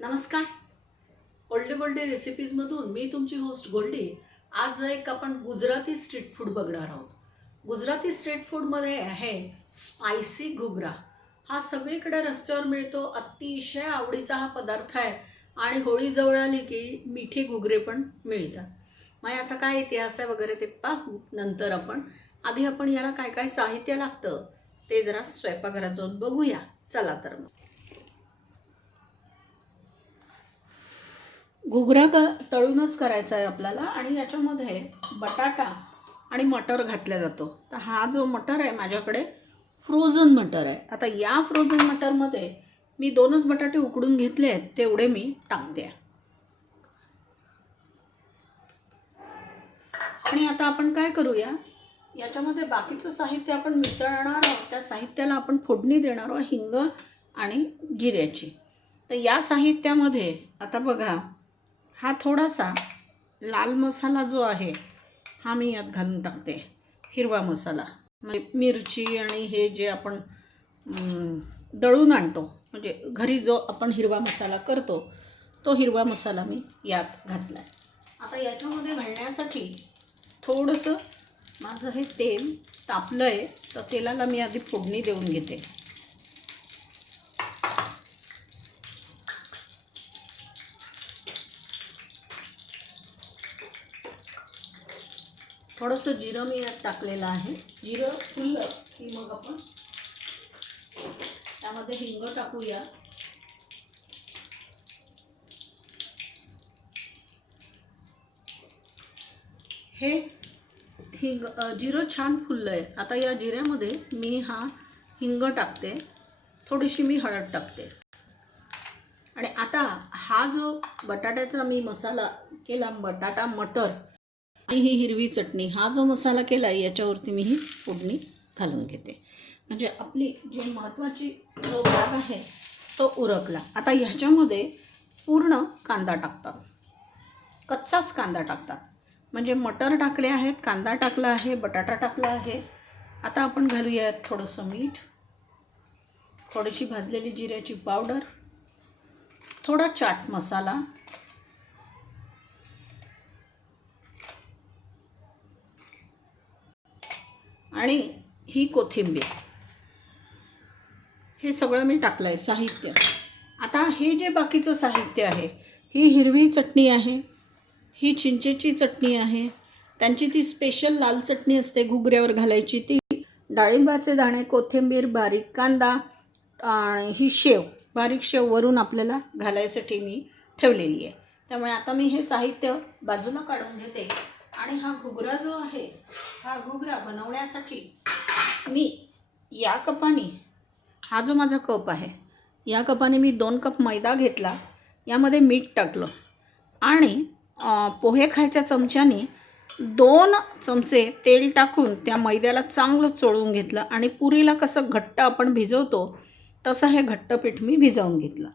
नमस्कार. ओल्डे गोल्डे रेसिपीजमधून मी तुमची होस्ट गोल्डी. आज एक आपण गुजराती स्ट्रीट फूड बघणार आहोत. गुजराती स्ट्रीट फूडमध्ये आहे स्पायसी घुगरा. हा सगळीकडे रस्त्यावर मिळतो. अतिशय आवडीचा हा पदार्थ आहे आणि होळी जवळ आली की मिठी घुगरे पण मिळतात. मग याचा काय इतिहास आहे वगैरे ते पाहू नंतर आपण. आधी आपण याला काय काय साहित्य लागतं ते जरा स्वयंपाकघरात जाऊन बघूया. चला तर मग. घुगरा तळूनच करायचा आहे आपल्याला आणि याच्यामध्ये बटाटा आणि मटर घातला जातो. तर हा जो मटर आहे माझ्याकडे फ्रोझन मटर आहे. आता या फ्रोझन मटरमध्ये मी 2च बटाटे उकडून घेतले आहेत, तेवढे मी टाकते. आणि आता आपण काय करूया, याच्यामध्ये बाकीचं साहित्य आपण मिसळणार आहोत. त्या साहित्याला आपण फोडणी देणार आहोत हिंग आणि जिऱ्याची. तर या साहित्यामध्ये आता बघा, हा थोडासा लाल मसाला जो आहे हा मी यात घालून टाकते. हिरवा मसाला म्हणजे मिरची आणि हे जे आपण दळून आणतो, म्हणजे घरी जो आपण हिरवा मसाला करतो तो हिरवा मसाला मी यात घातला आहे. आता याच्यामध्ये घालण्यासाठी थोडंसं माझं हे तेल तापलं आहे, तर तेलाला मी आधी फोडणी देऊन घेते. थोडंसं जिरं मी यात टाकलेलं आहे. जिरं फुललं की मग आपण त्यामध्ये हिंग टाकूया. हे जिरं छान फुललं आहे. आता या जिऱ्यामध्ये मी हा हिंग टाकते, थोडीशी मी हळद टाकते. आणि आता हा जो बटाट्याचा मी मसाला केला, बटाटा मटर आणि ही हिरवी चटणी, हा जो मसाला केला आहे याच्यावरती मी ही फोडणी घालून घेते. म्हणजे आपली जी महत्त्वाची जो भाग आहे तो उरकला. आता ह्याच्यामध्ये पूर्ण कांदा टाकतात, कच्चाच कांदा टाकतात. म्हणजे मटर टाकले आहेत, कांदा टाकला आहे, बटाटा टाकला आहे. आता आपण घालूयात थोडंसं मीठ, थोडीशी भाजलेली जिऱ्याची पावडर, थोडा चाट मसाला आणि ही कोथिंबीर. हे सगळं मी टाकलं आहे साहित्य. आता हे जे बाकीचं साहित्य आहे, ही हिरवी चटणी आहे, ही चिंचेची चटणी आहे, त्यांची ती स्पेशल लाल चटणी असते घुगऱ्यावर घालायची ती, डाळिंबाचे दाणे, कोथिंबीर, बारीक कांदा आणि ही शेव, बारीक शेव वरून आपल्याला घालायसाठी मी ठेवलेली आहे. त्यामुळे आता मी हे साहित्य बाजूला काढून घेते. आणि हा घुगरा जो आहे, हा घुगरा बनवण्यासाठी मी या कपाने, हा जो माझा कप आहे या कपाने मी 2 कप मैदा घेतला, यामध्ये मीठ टाकलं आणि पोहे खायच्या चमच्याने 2 चमचे तेल टाकून त्या मैद्याला चांगलं चोळून घेतलं. आणि पुरीला कसं घट्ट आपण भिजवतो तसं हे घट्ट पीठ मी भिजवून घेतलं.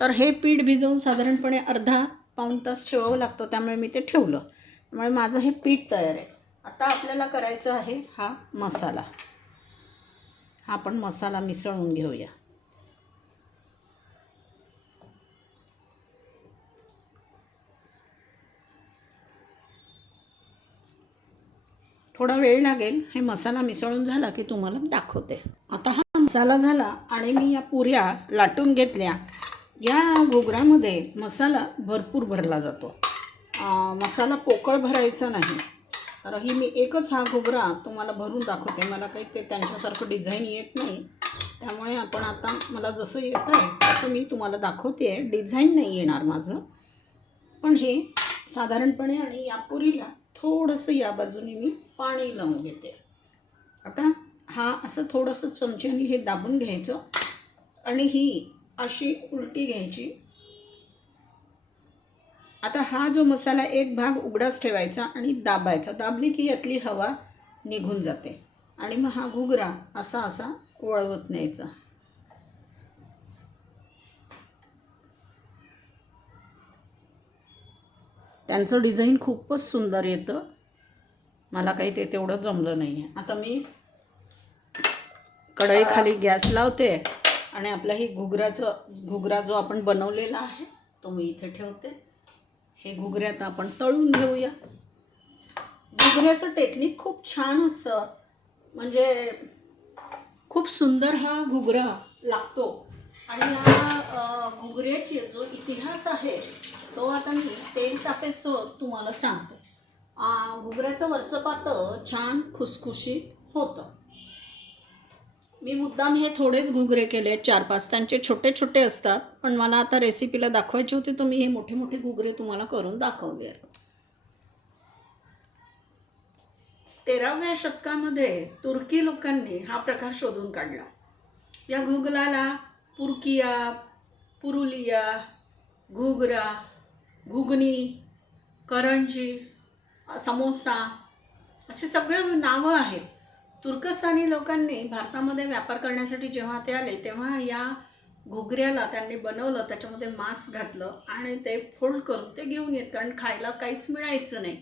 तर हे पीठ भिजवून साधारणपणे अर्धा पाऊण तास ठेवावं लागतं, त्यामुळे मी ते ठेवलं. त्यामुळे माझं हे पीठ तयार आहे. आता आपल्याला करायचं आहे हा मसाला. हा आपण मसाला मिसळून घेऊया. थोडा वेळ लागेल, हे मसाला मिसळून झाला की तुम्हाला दाखवते. आता हा मसाला झाला आणि मी या पुऱ्या लाटून घेतल्या. या घुगरामध्ये मसाला भरपूर भरला जातो, मसाला पोकळ भरायचा नाही. तर ही मी एकच हा घुगरा तुम्हाला भरून दाखवते. मला काही ते त्यांच्यासारखं डिझाईन येत नाही, त्यामुळे आपण आता मला जसं येतं आहे तसं मी तुम्हाला दाखवते आहे. डिझाईन नाही येणार माझं, पण हे साधारणपणे. आणि या पुरीला थोडंसं या बाजूने मी पाणी लावून घेते. आता हा असं थोडंसं चमच्याने हे दाबून घ्यायचं आणि ही अशी उलटी घ्यायची. आता हा जो मसाला एक भाग उघडाच ठेवायचा आणि दाबायचा. दाबली की यातली हवा निघून जाते आणि मग हा घुगरा असा असा वळवत न्यायचा. त्यांचं डिझाईन खूपच सुंदर येतं, मला काही ते तेवढं जमलं नाही आहे. आता मी कढईखाली गॅस लावते आणि आपला ही घुगरा जो आपण बनवलेला आहे तो मी इथे ठेवते. हे घुगऱ्यात आपण तळून घेऊया. घुगऱ्याचं टेक्निक खूप छान असतं, म्हणजे खूप सुंदर हा घुगरा लागतो. आणि या घुगऱ्याचे जो इतिहास आहे तो आता मी तेल तापेस्तो तुम्हाला सांगते. घुगऱ्याचं वरचं पातळ छान खुसखुशीत होतं. मी मुद्दाम हे थोडेच घुगरे केले, 4-5. त्यांचे छोटे छोटे असतात, पण मला आता रेसिपीला दाखवायचे होते तर मी हे मोठे मोठे घुगरे तुम्हाला करून दाखवले. 13व्या शतकामध्ये तुर्की लोकांनी हा प्रकार शोधून काढला. या घुगराला पुरकिया, पुरुलिया, घुगरा, घुगनी, करंजी, समोसा अशी सगळे नावं आहेत. तुर्कस्तानी लोकांनी भारतामध्ये व्यापार करण्यासाठी जेव्हा ते आले तेव्हा या घुगऱ्याला त्यांनी बनवलं, त्याच्यामध्ये मांस घातलं आणि ते फोल्ड करून ते घेऊन येत, कारण खायला काहीच मिळायचं नाही.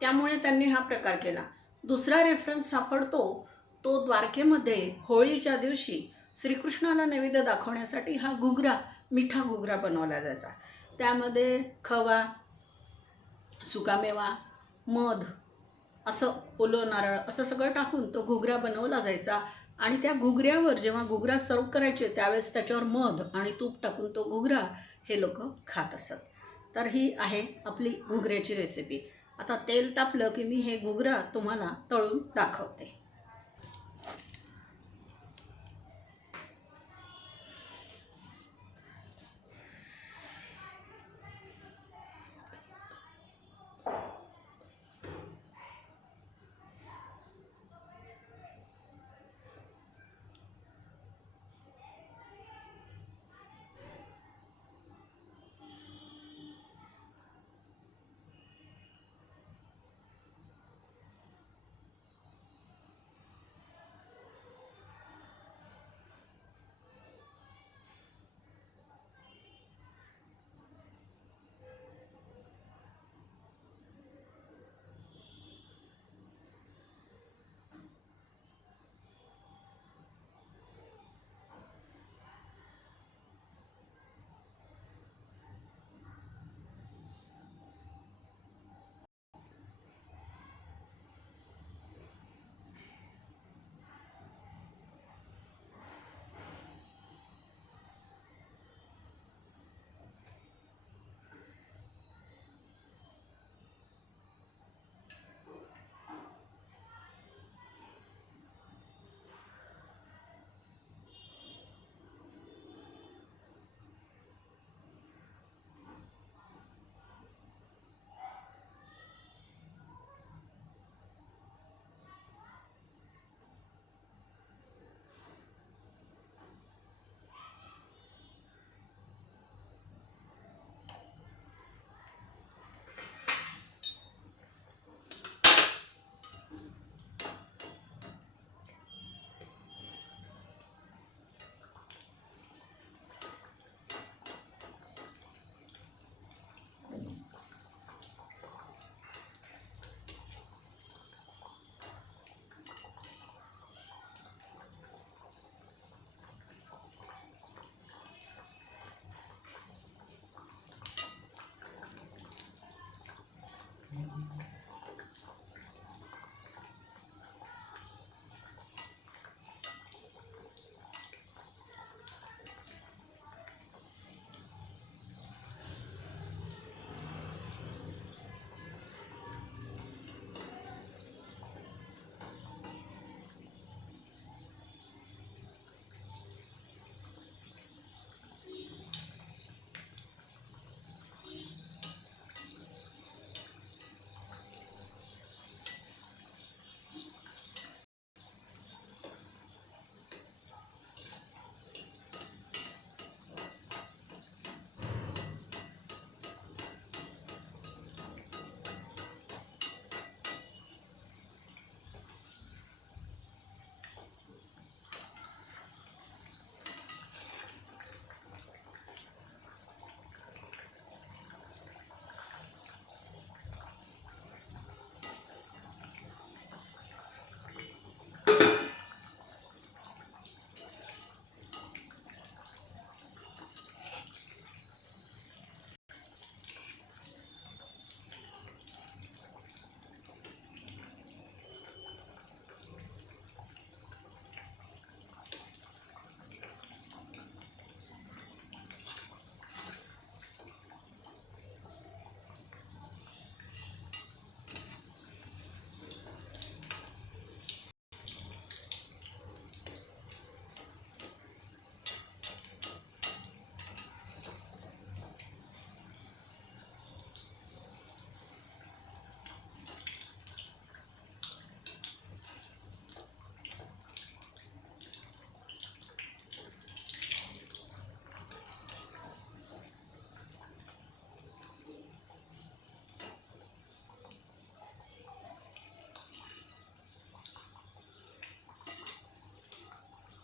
त्यामुळे त्यांनी हा प्रकार केला. दुसरा रेफरन्स सापडतो तो द्वारकेमध्ये होळीच्या दिवशी श्रीकृष्णाला नैवेद्य दाखवण्यासाठी हा घुगरा, मिठा घुगरा बनवला जायचा. त्यामध्ये खवा, सुकामेवा, मध, असं ओलं नारळ असं सगळं टाकून तो घुगरा बनवला जायचा. आणि त्या घुगऱ्यावर जेव्हा घुगरा सर्व करायचे त्यावेळेस त्याच्यावर मध आणि तूप टाकून तो घुगरा हे लोक खात असत. तर ही आहे आपली घुगऱ्याची रेसिपी. आता तेल तापलं की मी हे घुगरा तुम्हाला तळून दाखवते.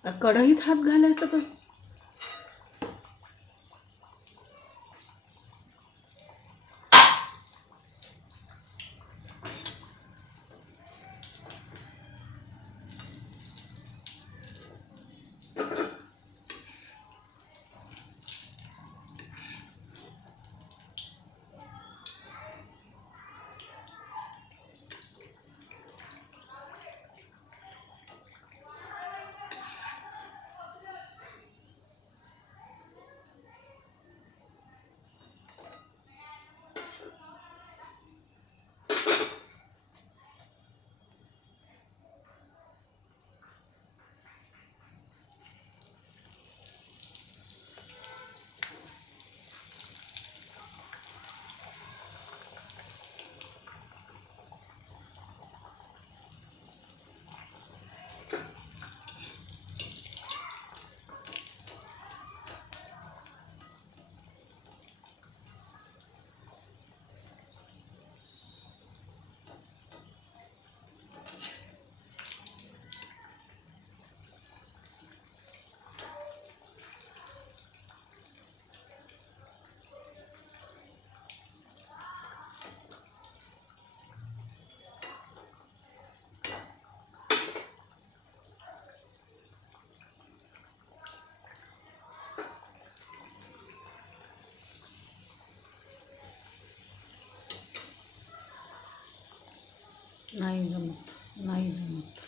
कढईत हात घालायचं का? नाही जमत, नाही जमत.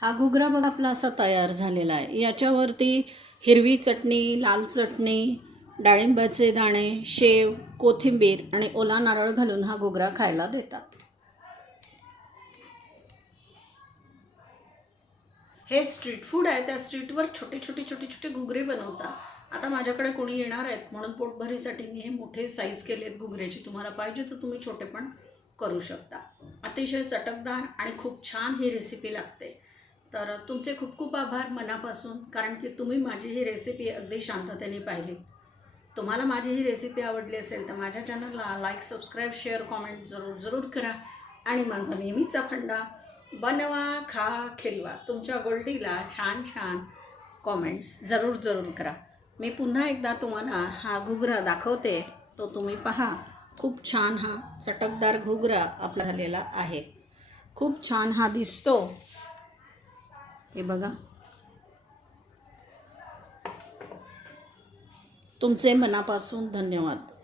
हा घुगरा बघा आपला असा तयार झालेला आहे. याच्यावरती हिरवी चटणी, लाल चटणी, डाळिंबाचे दाणे, शेव, कोथिंबीर आणि ओला नारळ घालून हा घुगरा खायला देतात. हे स्ट्रीट फूड आहे. त्या स्ट्रीटवर छोटे छोटे छोटे छोटे घुगरे बनवतात. आता माझ्याकडे कोणी येणार आहेत म्हणून पोटभरीसाठी मी हे मोठे साईज केलेत घुगऱ्याची. तुम्हाला पाहिजे तर तुम्ही छोटे पण करू शकता. अतिशय चटकदार आणि खूप छान ही रेसिपी लागते. तर तुमचे खूप खूप आभार मनापासून, कारण की तुम्ही माझी ही रेसिपी अगदी शांततेने पाहिलीत. तुम्हाला माझी ही रेसिपी आवडली असेल तर माझ्या चॅनलला लाईक, सबस्क्राईब, शेअर, कॉमेंट जरूर जरूर करा. आणि माझा नेहमीचा फंडा, बनवा खा खिलवा. तुमच्या गोल्डीला छान छान कॉमेंट्स जरूर करा. मी पुन्हा एकदा तुम्हाला हा घुगरा दाखवते, तो तुम्ही पहा. खूप छान हा चटकदार घुगरा आपला झालेला आहे. खूप छान हा दिसतो. हे बघा. तुमचे मनापासून धन्यवाद.